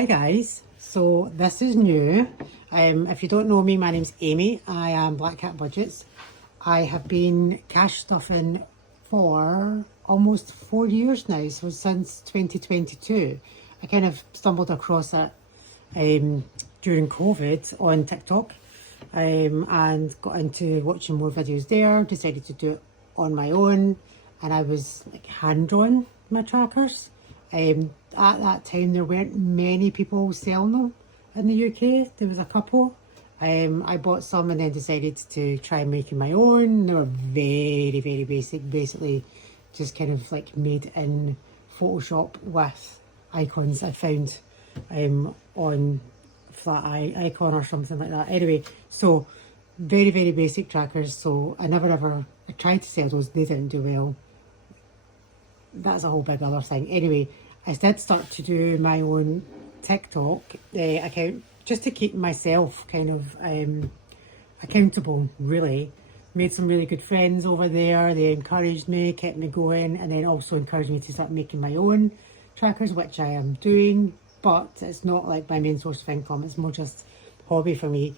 Hi guys, so this is new. If you don't know me, my name's Amy. I am Black.Cat.Budgets. I have been cash stuffing for almost 4 years now, so since 2022. I kind of stumbled across it during COVID on TikTok and got into watching more videos there, decided to do it on my own, and I was like hand-drawn my trackers. At that time there weren't many people selling them in the UK. There was a couple. I bought some and then decided to try making my own. They were very, very basic, basically just kind of like made in Photoshop with icons I found on Flat Icon or something like that. Anyway, so very, very basic trackers. So I tried to sell those. They didn't do well. That's a whole big other thing. Anyway, I did start to do my own TikTok account just to keep myself kind of accountable, really. Made some really good friends over there. They encouraged me, kept me going, and then also encouraged me to start making my own trackers, which I am doing, but it's not like my main source of income. It's more just hobby for me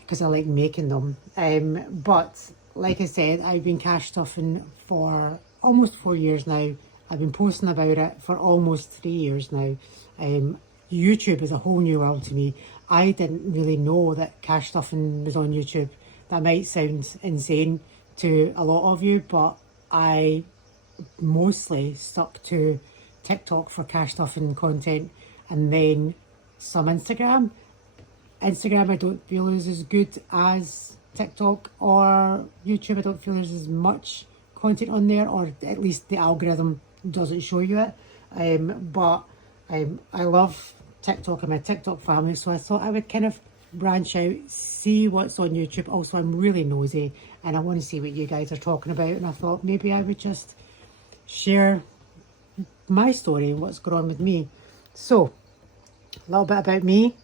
because I like making them. But like I said, I've been cash stuffing for almost 4 years now. I've been posting about it for almost 3 years now. YouTube is a whole new world to me. I didn't really know that cash stuffing was on YouTube. That might sound insane to a lot of you, but I mostly stuck to TikTok for cash stuffing content and then some Instagram. Instagram I don't feel is as good as TikTok or YouTube. I don't feel there's as much content on there, or at least the algorithm doesn't show you it. But I love TikTok and my TikTok family, so I thought I would kind of branch out, see what's on YouTube. Also, I'm really nosy and I want to see what you guys are talking about, and I thought maybe I would just share my story and what's going on with me. So, a little bit about me.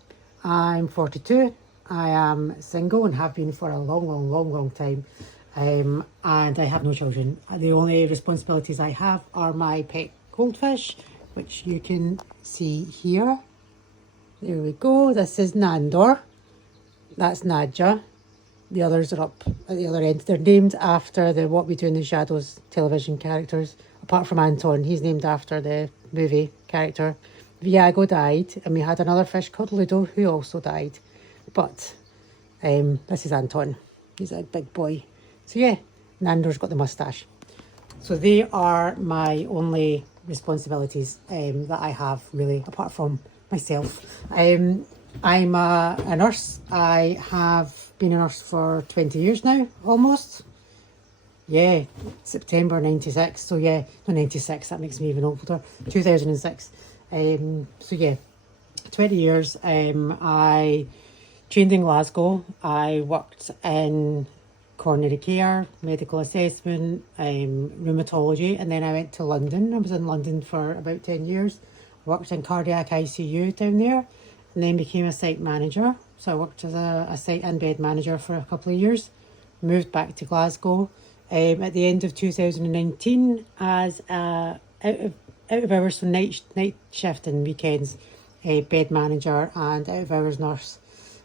I'm 42. I am single and have been for a long time. And I have no children. The only responsibilities I have are my pet goldfish, which you can see here. There we go. This is Nandor. That's Nadja. The others are up at the other end. They're named after the What We Do in the Shadows television characters. Apart from Anton, he's named after the movie character. Viago died, and we had another fish called Ludo who also died. But this is Anton. He's a big boy. So yeah, Nando's got the moustache. So they are my only responsibilities that I have, really, apart from myself. I'm a nurse. I have been a nurse for 20 years now, almost. Yeah, September 96. So yeah, no, 96, that makes me even older. 2006. So yeah, 20 years. I trained in Glasgow. I worked in coronary care, medical assessment, rheumatology, and then I went to London. I was in London for about 10 years. Worked in cardiac ICU down there, and then became a site manager. So I worked as a site and bed manager for a couple of years. Moved back to Glasgow at the end of 2019 as out of hours, so night shift and weekends, bed manager and out of hours nurse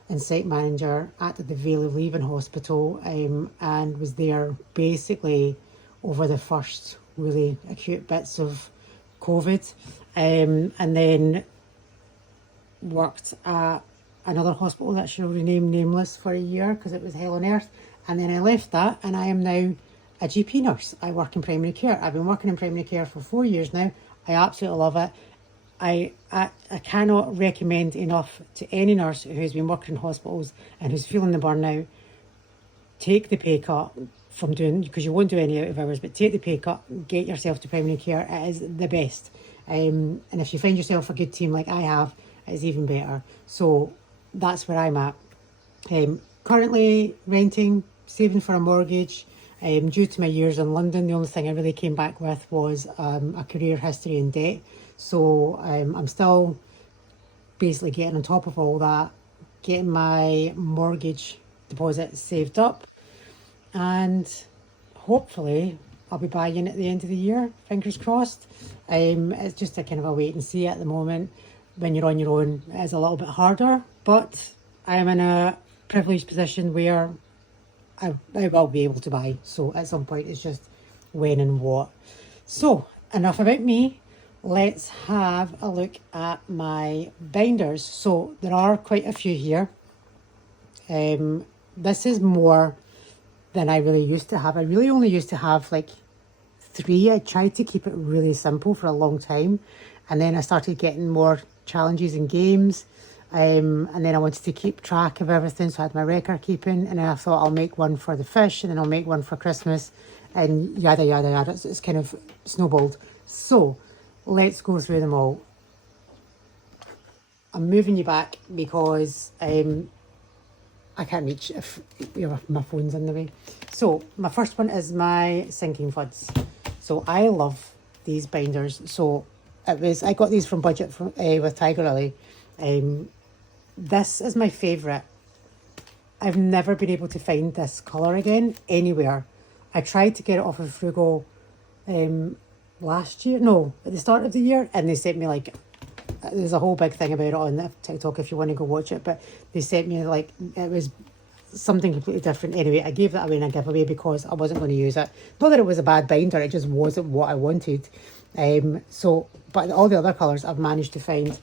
and site manager at the Vale of Leven Hospital, and was there basically over the first really acute bits of COVID, and then worked at another hospital that shall remain nameless for a year because it was hell on earth, and then I left that and I am now a GP nurse. I work in primary care. I've been working in primary care for 4 years now. I absolutely love it. I cannot recommend enough to any nurse who's been working in hospitals and who's feeling the burnout, take the pay cut from doing, because you won't do any out of hours, but take the pay cut, get yourself to primary care. It is the best. And if you find yourself a good team like I have, it's even better. So that's where I'm at. Currently renting, saving for a mortgage. Due to my years in London, the only thing I really came back with was a career history in debt. So I'm still basically getting on top of all that, getting my mortgage deposit saved up, and hopefully I'll be buying at the end of the year, fingers crossed. It's just a kind of a wait and see at the moment. when you're on your own, it is a little bit harder, but I am in a privileged position where I will be able to buy. So at some point, it's just when and what. So enough about me. Let's have a look at my binders. So there are quite a few here. This is more than I really used to have. I really only used to have like 3. I tried to keep it really simple for a long time, and then I started getting more challenges and games, and then I wanted to keep track of everything, so I had my record keeping, and then I thought I'll make one for the fish, and then I'll make one for Christmas, and yada yada yada. It's kind of snowballed. So let's go through them all. I'm moving you back because I can't reach if my phone's in the way. So my first one is my sinking funds. So I love these binders. So I got these from Budget with Tiger Lily. This is my favourite. I've never been able to find this colour again anywhere. I tried to get it off of Frugal last year, no, at the start of the year, and they sent me like, there's a whole big thing about it on TikTok if you want to go watch it, but they sent me like, it was something completely different. Anyway, I gave that away in a giveaway because I wasn't going to use it. Not that it was a bad binder, it just wasn't what I wanted. So, but all the other colours I've managed to find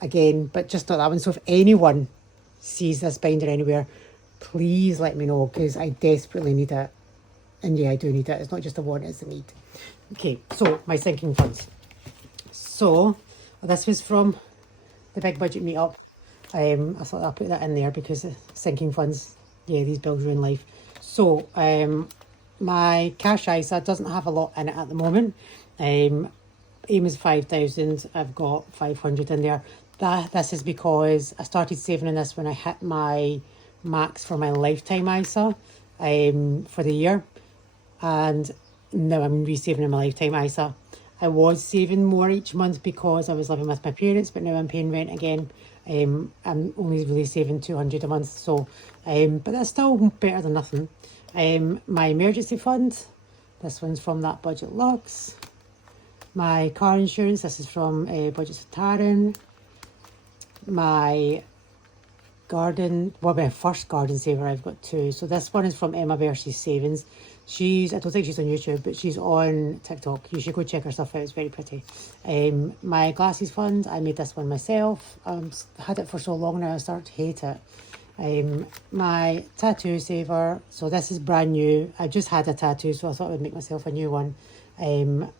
again, but just not that one. So if anyone sees this binder anywhere, please let me know, because I desperately need it. And yeah, I do need it. It's not just a want, it's a need. Okay, so my sinking funds. So this was from the Big Budget meetup. I thought I'll put that in there because sinking funds, yeah, these bills ruin life. So my cash ISA doesn't have a lot in it at the moment. Aim is 5,000. I've got 500 in there. This is because I started saving in this when I hit my max for my lifetime ISA for the year, and now I'm resaving in my lifetime ISA. I was saving more each month because I was living with my parents, but now I'm paying rent again. I'm only really saving 200 a month, so but that's still better than nothing. My emergency fund, this one's from that Budget Lux. My car insurance, this is from Budgets with Taryn. My garden, well, my first garden saver, I've got 2. So this one is from Emma versus Savings. I don't think she's on YouTube, but she's on TikTok. You should go check her stuff out, it's very pretty. My glasses fund, I made this one myself. Had it for so long now, I start to hate it. My tattoo saver, so this is brand new. I just had a tattoo, so I thought I would make myself a new one.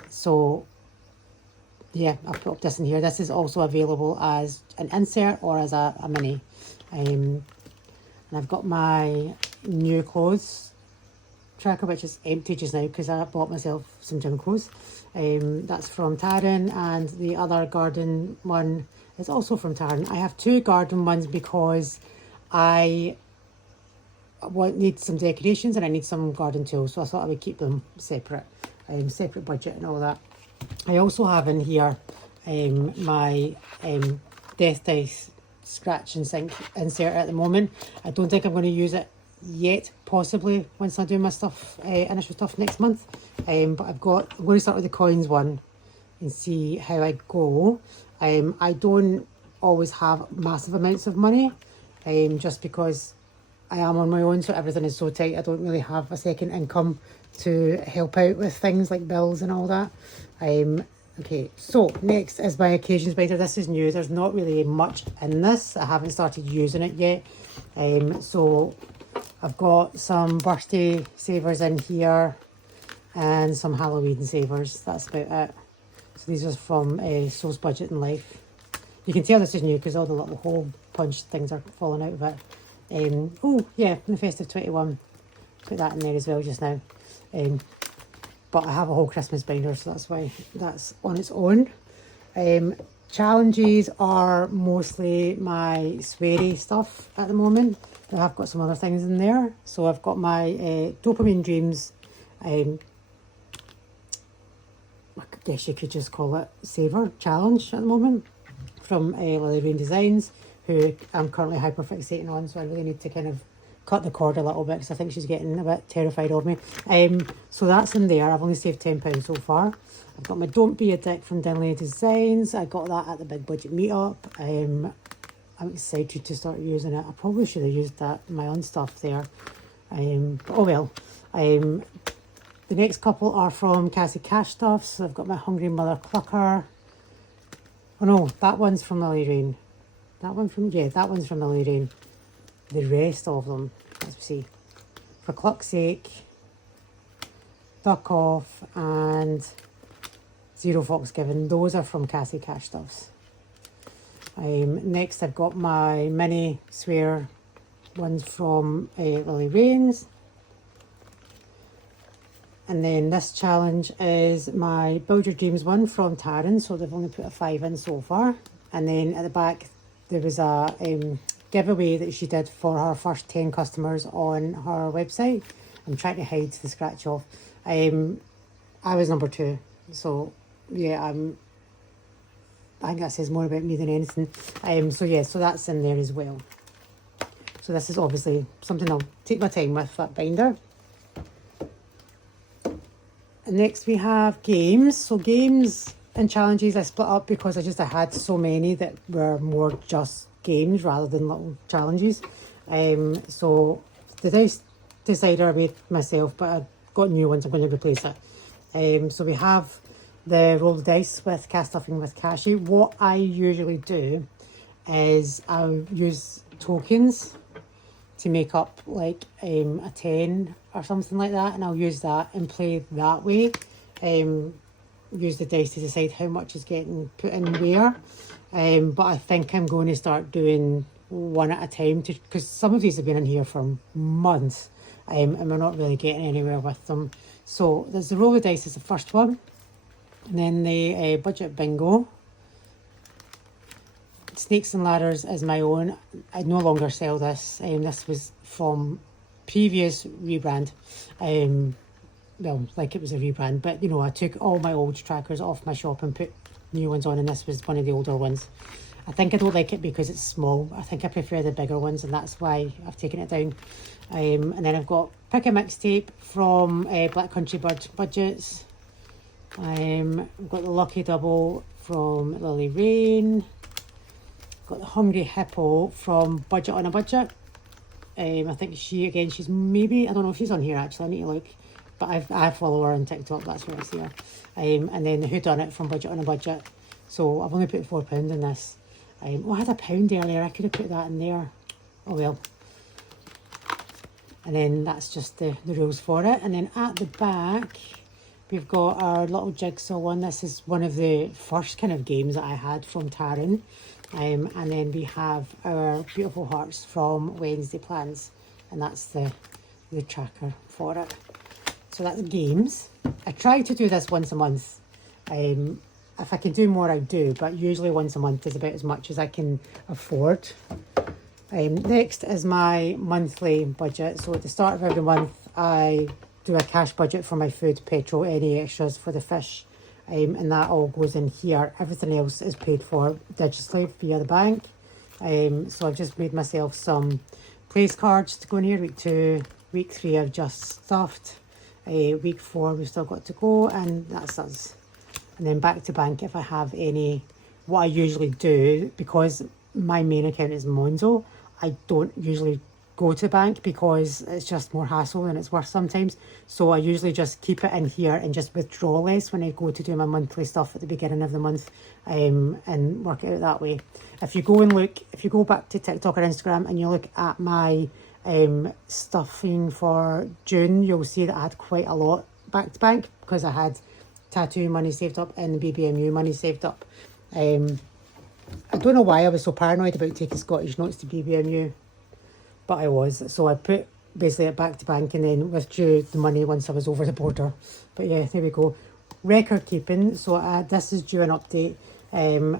So yeah, I've put this in here. This is also available as an insert or as a mini. And I've got my new clothes tracker, which is empty just now because I bought myself some gym clothes. That's from Taryn, and the other garden one is also from Taryn. I have 2 garden ones because I need some decorations and I need some garden tools, so I thought I would keep them separate, separate budget and all that. I also have in here my Death Dice scratch and sink insert at the moment. I don't think I'm going to use it yet, possibly once I do my stuff, initial stuff next month. But I'm going to start with the coins one and see how I go. I don't always have massive amounts of money, just because I am on my own, so everything is so tight. I don't really have a second income to help out with things like bills and all that. Okay, so next is my occasions binder. This is new. There's not really much in this. I haven't started using it yet. So I've got some birthday savers in here and some Halloween savers. That's about it. So these are from Soul's Budget and Life. You can tell this is new because all the little hole punch things are falling out of it. Oh yeah, from the Festive 21. Put that in there as well just now. But I have a whole Christmas binder, so that's why that's on its own. Challenges are mostly my sweary stuff at the moment. I have got some other things in there. So I've got my Dopamine Dreams, I guess you could just call it saver challenge at the moment, from Lily Rain Designs, who I'm currently hyperfixating on, so I really need to kind of cut the cord a little bit because I think she's getting a bit terrified of me. So that's in there. I've only saved £10 so far. I've got my Don't Be a Dick from Dinley Designs. I got that at the Big Budget meetup. I'm excited to start using it. I probably should have used that in my own stuff there. But oh well. The next couple are from Cassie Cash Stuff. So I've got my Hungry Mother Clucker. Oh no, that one's from Lily Rain. That one's from Lily Rain. The rest of them, let's see. For Cluck's Sake, Duck Off, and Zero Fox Given. Those are from Cassie Cash Stuffs. Next I've got my mini swear ones from Lily Rains. And then this challenge is my Build Your Dreams one from Taryn, so they've only put a 5 in so far. And then at the back there was a giveaway that she did for her first 10 customers on her website. I'm trying to hide the scratch off. I was number 2, so yeah, I think that says more about me than anything. So yeah, so that's in there as well. So this is obviously something I'll take my time with, that binder. And next we have games. So games and challenges I split up because I had so many that were more just games rather than little challenges. So the dice decider I made myself, but I've got new ones. I'm going to replace it. So we have the roll the dice with Cashstuffing with Cashy. What I usually do is I'll use tokens to make up like a 10 or something like that, and I'll use that and play that way. Use the dice to decide how much is getting put in where. But I think I'm going to start doing one at a time, because some of these have been in here for months, and we're not really getting anywhere with them. So there's the roll the dice is the first one, and then the budget bingo. Snakes and Ladders is my own. I no longer sell this. This was from previous rebrand. Well, like it was a rebrand, but you know, I took all my old trackers off my shop and put new ones on, and this was one of the older ones. I think I don't like it because it's small. I think I prefer the bigger ones, and that's why I've taken it down. And then I've got Pick a Mixtape from Black.Cat.Budgets. I've got the Lucky Double from Lily Rain. Got the Hungry Hippo from Budget on a Budget. I think she's maybe, I don't know if she's on here actually, I need to look. But I follow her on TikTok, that's where I see her. And then the Whodunit from Budget on a Budget. So I've only put £4 in this. Oh, I had £1 earlier, I could have put that in there. Oh well. And then that's just the rules for it. And then at the back, we've got our little jigsaw one. This is one of the first kind of games that I had from Taryn. And then we have our Beautiful Hearts from Wednesday Plans, and that's the tracker for it. So that's games. I try to do this once a month. If I can do more, I do, but usually once a month is about as much as I can afford. Next is my monthly budget. So at the start of every month, I do a cash budget for my food, petrol, any extras for the fish. And that all goes in here. Everything else is paid for digitally via the bank. So I've just made myself some place cards to go in here. Week 2, week 3 I've just stuffed. Week 4 we've still got to go, and that's us. And then back to bank if I have any. What I usually do, because my main account is Monzo, I don't usually go to the bank because it's just more hassle than it's worth sometimes. So I usually just keep it in here and just withdraw less when I go to do my monthly stuff at the beginning of the month, and work it out that way. If you go back to TikTok or Instagram and you look at my stuffing for June, you'll see that I had quite a lot back to bank because I had tattoo money saved up and the BBMU money saved up. I don't know why I was so paranoid about taking Scottish notes to BBMU, but I was. So I put basically it back to bank and then withdrew the money once I was over the border. But yeah, there we go. Record keeping. So this is due an update,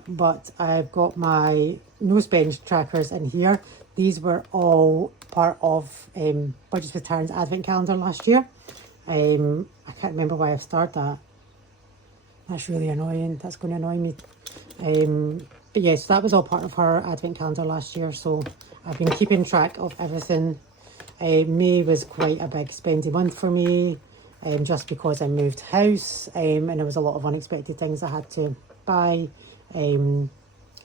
but I've got my no spend trackers in here. These were all part of Budgets with Taryn's advent calendar last year. I can't remember why I've started that. That's really annoying. That's going to annoy me. But yes, that was all part of her advent calendar last year. So I've been keeping track of everything. May was quite a big spendy month for me. just because I moved house, and there was a lot of unexpected things I had to buy.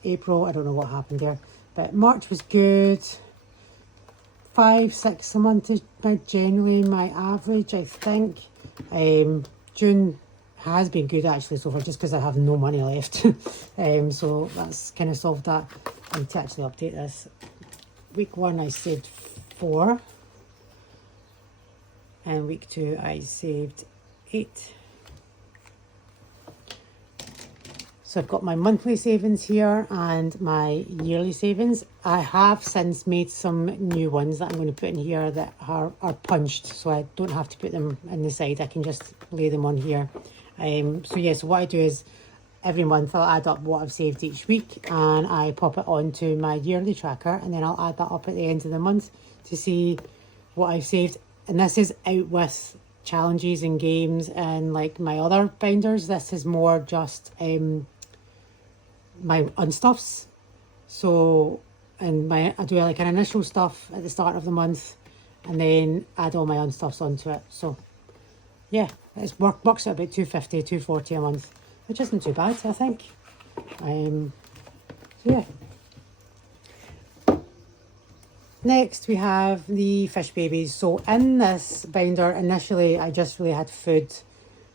April, I don't know what happened there, but March was good. 5, 6 a month is generally my average, I think. June has been good actually so far, just because I have no money left. So that's kind of solved that. I need to actually update this. Week 1 I saved 4, and week 2 I saved 8. So I've got my monthly savings here and my yearly savings. I have since made some new ones that I'm going to put in here that are punched, so I don't have to put them in the side. I can just lay them on here. So yeah, so what I do is every month I'll add up what I've saved each week, and I pop it onto my yearly tracker, and then I'll add that up at the end of the month to see what I've saved. And this is out with challenges and games and like my other binders. This is more just my unstuffs. So, and I do like an initial stuff at the start of the month, and then add all my unstuffs onto it. So yeah, it works at about 250, 240 a month, which isn't too bad, I think. So yeah. Next we have the fish babies. So in this binder, initially I just really had food,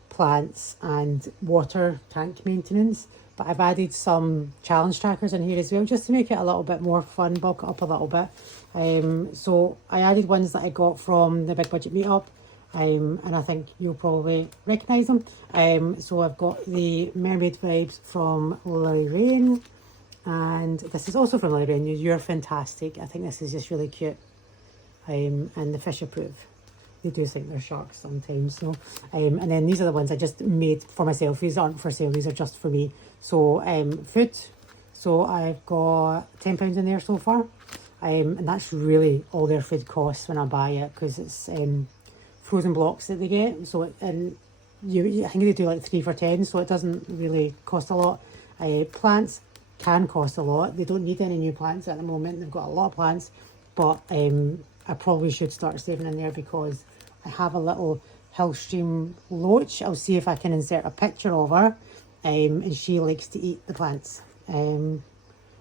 plants and water tank maintenance, but I've added some challenge trackers in here as well, just to make it a little bit more fun, bulk it up a little bit. So I added ones that I got from the Big Budget meetup, and I think you'll probably recognise them. So I've got the Mermaid Vibes from Lily Rain, and this is also from Lily Rain. You're fantastic. I think this is just really cute, and the fish approve. They do think they're sharks sometimes, so and then these are the ones I just made for myself. These aren't for sale, these are just for me. So food, so I've got £10 in there so far, and that's really all their food costs when I buy it, because it's frozen blocks that they get. So I think they do like 3 for £10, so it doesn't really cost a lot. Plants can cost a lot. They don't need any new plants at the moment. They've got a lot of plants, but I probably should start saving in there, because I have a little Hillstream loach. I'll see if I can insert a picture of her, and she likes to eat the plants,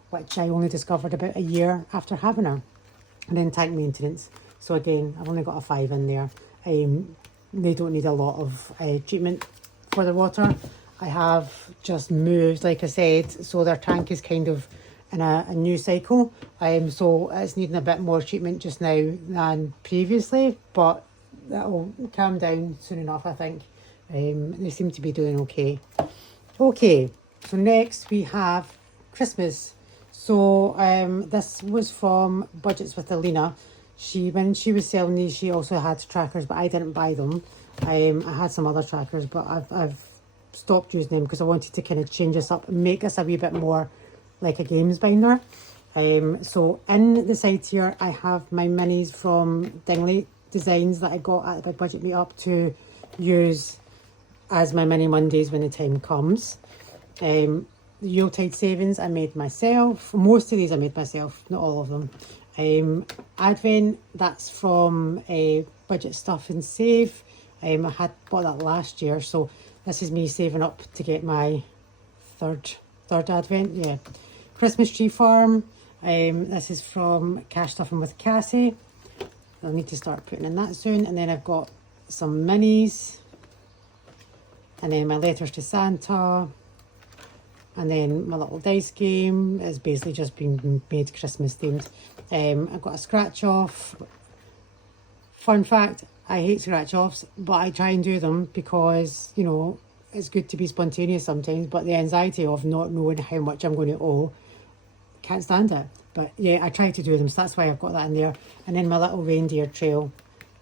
which I only discovered about a year after having her. And then tank maintenance. So again, I've only got a 5 in there. They don't need a lot of treatment for the water. I have just moved, like I said, so their tank is kind of in a new cycle. So it's needing a bit more treatment just now than previously, but that'll calm down soon enough, I think. They seem to be doing okay. Okay, so next we have Christmas. So this was from Budgets with Alina. When she was selling these, she also had trackers, but I didn't buy them. I had some other trackers, but I've stopped using them because I wanted to kind of change this up and make this a wee bit more like a games binder. So in the sides here, I have my minis from Dingley Designs that I got at the Big Budget meetup to use as my mini Mondays when the time comes. The Yuletide savings I made myself. Most of these I made myself, not all of them. Advent, that's from Budget Stuff and Save. I had bought that last year, so this is me saving up to get my third Advent. Yeah. Christmas Tree Farm. This is from Cashstuffing with Cassie. I'll need to start putting in that soon. And then I've got some minis. And then my letters to Santa. And then my little dice game is basically just being made Christmas themed. I've got a scratch off. Fun fact, I hate scratch offs, but I try and do them because, you know, it's good to be spontaneous sometimes, but the anxiety of not knowing how much I'm going to owe, can't stand it. But yeah, I try to do them, so that's why I've got that in there. And then my little reindeer trail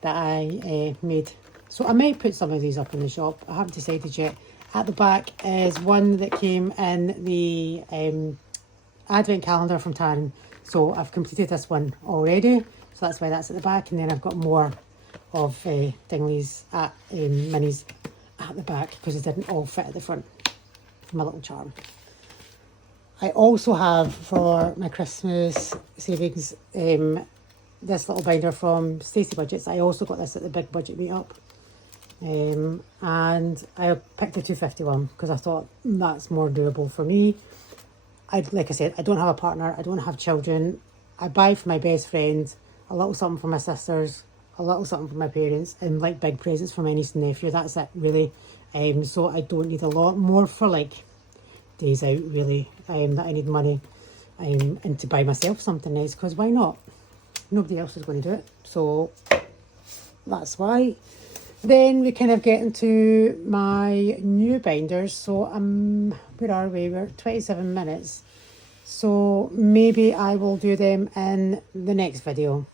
that I made. So I might put some of these up in the shop. I haven't decided yet. At the back is one that came in the advent calendar from Taryn. So I've completed this one already. So that's why that's at the back. And then I've got more of Dingley's minis at the back because it didn't all fit at the front. My little charm. I also have for my Christmas savings this little binder from Stacey Budgets. I also got this at the Big Budget meetup. And I picked the 251 because I thought that's more doable for me. Like I said, I don't have a partner, I don't have children. I buy for my best friend, a little something for my sisters, a little something for my parents, and like big presents for my niece and nephew. That's it, really. So I don't need a lot more for like days out, really, that I need money and to buy myself something nice, because why not? Nobody else is going to do it, so that's why. Then we kind of get into my new binders. So where are we? We're at 27 minutes. So maybe I will do them in the next video.